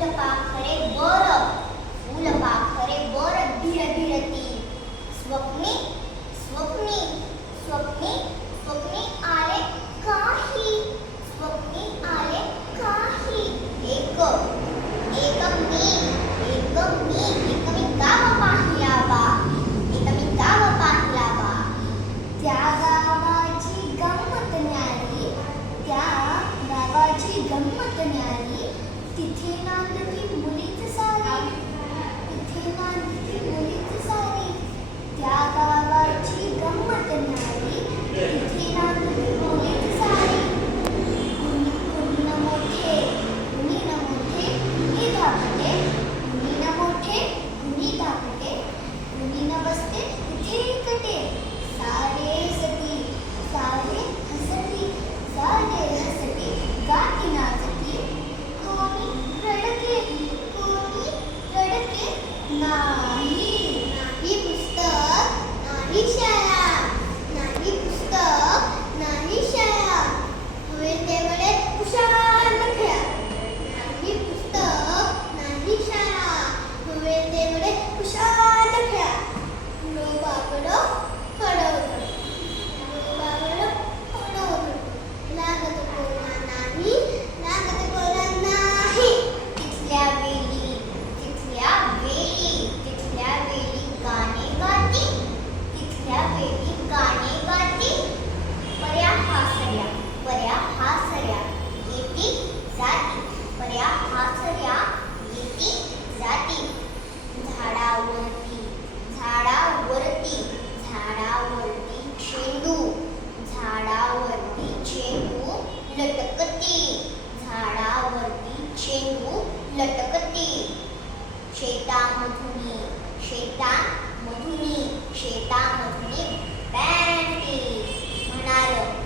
फुलपाखरे वर भिरभिरती स्वप्नी स्वप्नी स्वप्नी स्वप्नी आले काही स्वप्नी आले काही एक मी गाव पाहिला बा त्या गावाची गंमत न्यारी तिथे नांदती मुलीच सारी त्या गावाची गंमत न्यारी तिथे नांदती मुलीच सारी कुणी न मोठे कुणी धाकटे कुणी न बसते तिथे एकटे सारे हसती गाती नाचती कोणी रडके नाही पुस्तक नाही शाळा हवे तेवढे कुशाल खेळा नाही पुस्तक नाही शाळा हवे तेवढे कुशाल खेळा लो बाबडो कडवडो लागत कोणा नाही तिथल्या वेळी गाणे गाती पर्या हासऱ्या येती जाती झाडावरती चेंडू लटकती शेतामधुनी बँडी म्हणाल